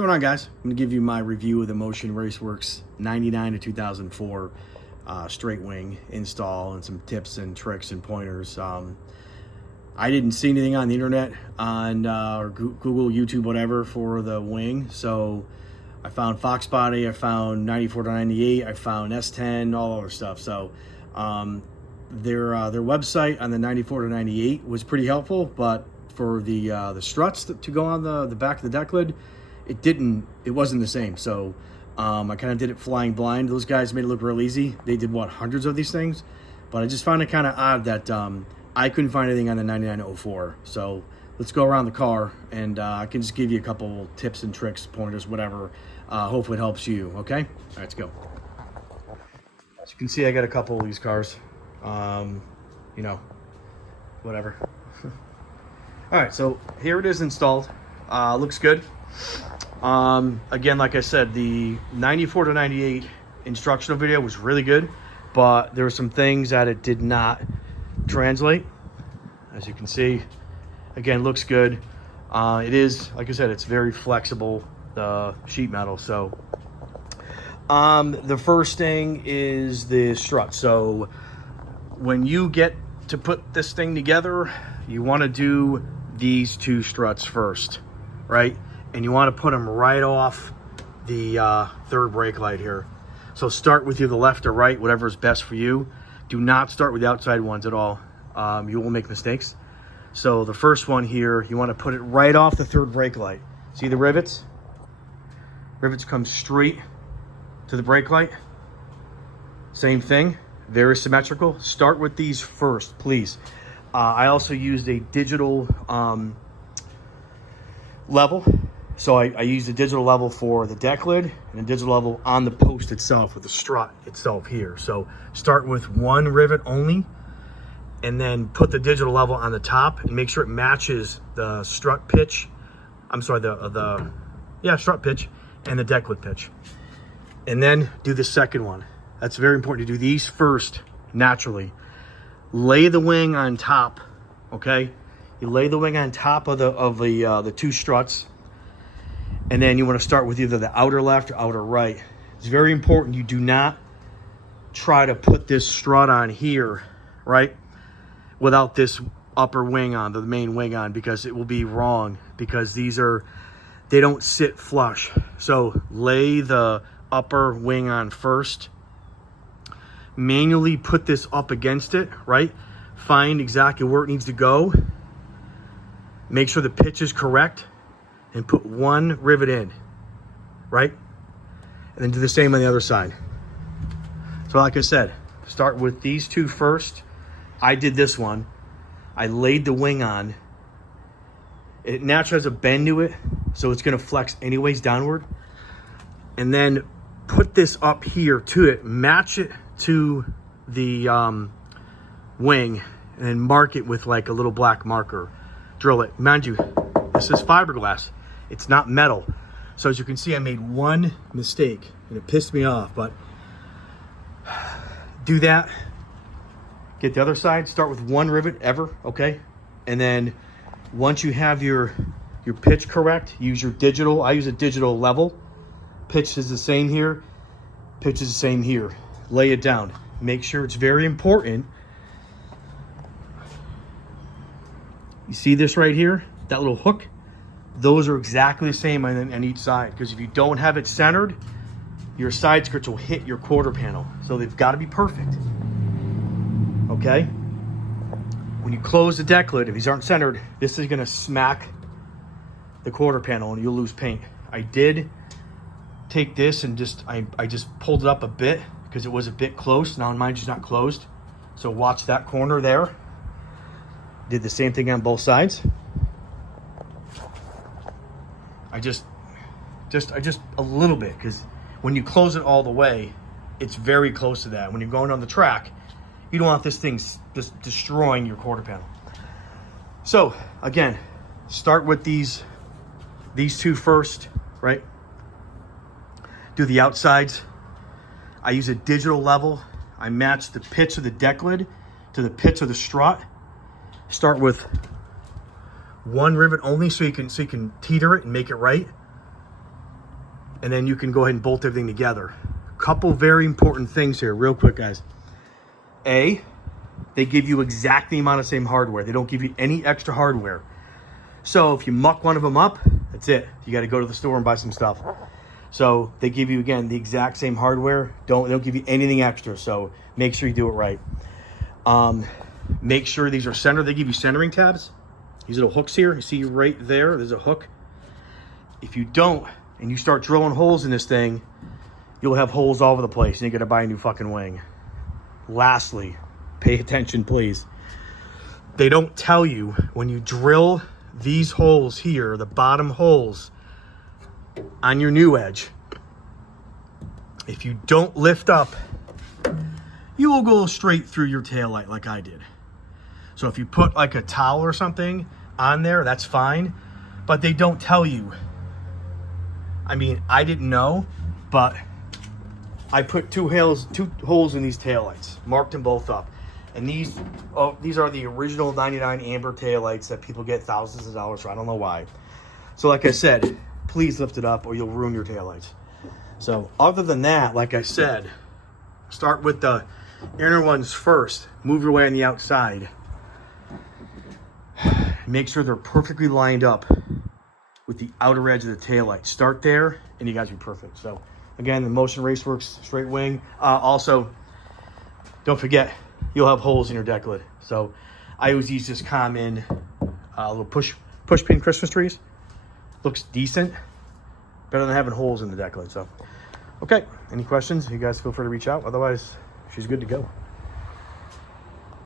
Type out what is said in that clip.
going on, guys? I'm going to give you my review of the Motion Raceworks 99 to 2004 straight wing install and some tips and tricks and pointers. I didn't see anything on the internet or Google, YouTube, whatever for the wing, so I found Fox Body, I found 94 to 98, I found S10, all other stuff. So their website on the 94 to 98 was pretty helpful, but for the struts to go on the back of the deck lid, it wasn't the same. So I kind of did it flying blind. Those guys made it look real easy. They did hundreds of these things, but I just found it kind of odd that I couldn't find anything on the 9904. So let's go around the car and I can just give you a couple tips and tricks, pointers, whatever. Hopefully it helps you. Okay, all right, let's go. As you can see, I got a couple of these cars. You know, whatever. All right, so here it is installed. Looks good. Again, like I said, the 94 to 98 instructional video was really good, but there were some things that it did not translate. As you can see, again, looks good. It is, like I said, it's very flexible, the sheet metal. So the first thing is the strut. So when you get to put this thing together, you want to do these two struts first, right? And you want to put them right off the third brake light here. So start with either the left or right, whatever is best for you. Do not start with the outside ones at all. You will make mistakes. So the first one here, you want to put it right off the third brake light. See the rivets? Rivets come straight to the brake light. Same thing, very symmetrical. Start with these first, please. I also used a digital level. So I used a digital level for the deck lid and a digital level on the post itself with the strut itself here. So start with one rivet only and then put the digital level on the top and make sure it matches the strut pitch. I'm sorry, strut pitch and the deck lid pitch. And then do the second one. That's very important to do these first naturally. Lay the wing on top, okay? You lay the wing on top of the two struts. And then you want to start with either the outer left or outer right. It's very important you do not try to put this strut on here, right, without this upper wing on, the main wing on, because it will be wrong, because they don't sit flush. So lay the upper wing on first. Manually put this up against it, right? Find exactly where it needs to go. Make sure the pitch is correct. And put one rivet in, right? And then do the same on the other side. So like I said, start with these two first. I did this one. I laid the wing on. It naturally has a bend to it, so it's gonna flex anyways downward. And then put this up here to it, match it to the wing, and then mark it with like a little black marker. Drill it. Mind you, this is fiberglass. It's not metal. So as you can see, I made one mistake and it pissed me off, but do that. Get the other side, start with one rivet ever, okay? And then once you have your pitch correct, use your digital. I use a digital level. Pitch is the same here. Pitch is the same here. Lay it down. Make sure, it's very important. You see this right here? That little hook? Those are exactly the same on each side, because if you don't have it centered, your side skirts will hit your quarter panel. So they've got to be perfect. Okay? When you close the deck lid, if these aren't centered, this is going to smack the quarter panel and you'll lose paint. I did take this and I just pulled it up a bit because it was a bit close. Now mine's just not closed. So watch that corner there. Did the same thing on both sides. I just a little bit, because when you close it all the way, it's very close to that. When you're going on the track, you don't want this thing just destroying your quarter panel. So again, start with these two first, right? Do the outsides. I use a digital level. I match the pitch of the deck lid to the pitch of the strut. Start with one rivet only so you can teeter it and make it right. and then you can go ahead and bolt everything together. Couple very important things here, real quick, guys. A, they give you exactly the amount of same hardware. They don't give you any extra hardware. So if you muck one of them up, that's it. You got to go to the store and buy some stuff. So they give you, again, the exact same hardware. They don't give you anything extra. So make sure you do it right. Make sure these are centered. They give you centering tabs. These little hooks here. You see right there, there's a hook. If you don't, and you start drilling holes in this thing, you'll have holes all over the place and you got to buy a new fucking wing. Lastly, pay attention, please. They don't tell you when you drill these holes here, the bottom holes on your new edge, if you don't lift up, you will go straight through your taillight like I did. So if you put like a towel or something on there, that's fine, but they don't tell you. I mean, I didn't know, but I put two holes in these taillights, marked them both up. And these are the original 99 amber taillights that people get thousands of dollars for. I don't know why. So like I said, please lift it up or you'll ruin your taillights. So other than that, like I said, start with the inner ones first. Move your way on the outside. Make sure they're perfectly lined up with the outer edge of the taillight. Start there and you guys will be perfect. So again, the Motion Raceworks straight wing. Also, don't forget, you'll have holes in your deck lid. So I always use this common little push pin Christmas trees. Looks decent, better than having holes in the deck lid. So, okay, any questions? You guys feel free to reach out. Otherwise, she's good to go.